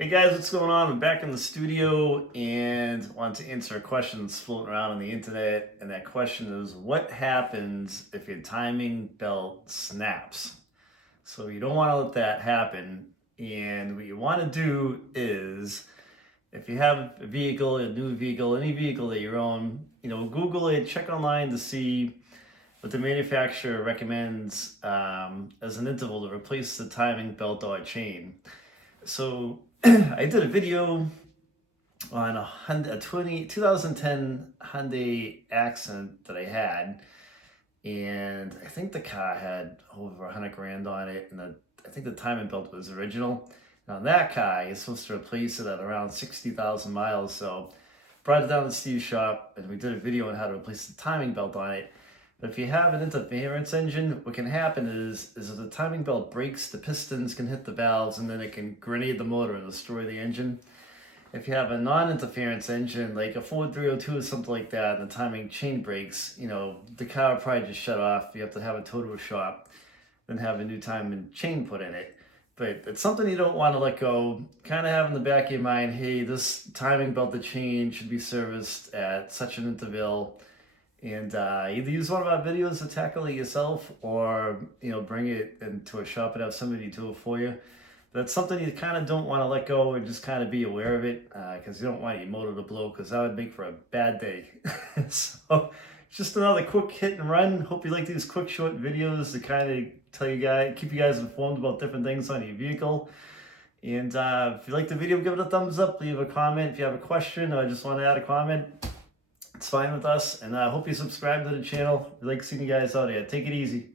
Hey guys, what's going on? I'm back in the studio and want to answer a question that's floating around on the internet. And that question is, what happens if your timing belt snaps? So you don't want to let that happen. And what you want to do is, if you have a vehicle, a new vehicle, any vehicle that you own, Google it, check online to see what the manufacturer recommends as an interval to replace the timing belt or chain. So I did a video on a 2010 Hyundai Accent that I had, and I think the car had over 100 grand on it, and I think the timing belt was original. And on that car, you're supposed to replace it at around 60,000 miles. So brought it down to Steve's shop, and we did a video on how to replace the timing belt on it. But if you have an interference engine, what can happen is if the timing belt breaks, the pistons can hit the valves, and then it can grenade the motor and destroy the engine. If you have a non-interference engine, like a Ford 302 or something like that, and the timing chain breaks, the car will probably just shut off. You have to have a total shop, then have a new timing chain put in it. But it's something you don't want to let go. Kind of have in the back of your mind, hey, this timing belt, the chain should be serviced at such an interval. And either use one of our videos to tackle it yourself, or bring it into a shop and have somebody do it for you. That's something you kind of don't want to let go, and just kind of be aware of it, because you don't want your motor to blow, because that would make for a bad day. So just another quick hit and run. Hope you like these quick short videos to kind of keep you guys informed about different things on your vehicle. And if you like the video, give it a thumbs up, leave a comment. If you have a question or just want to add a comment, it's fine with us. And I hope you subscribe to the channel. We like seeing you guys out here. Take it easy.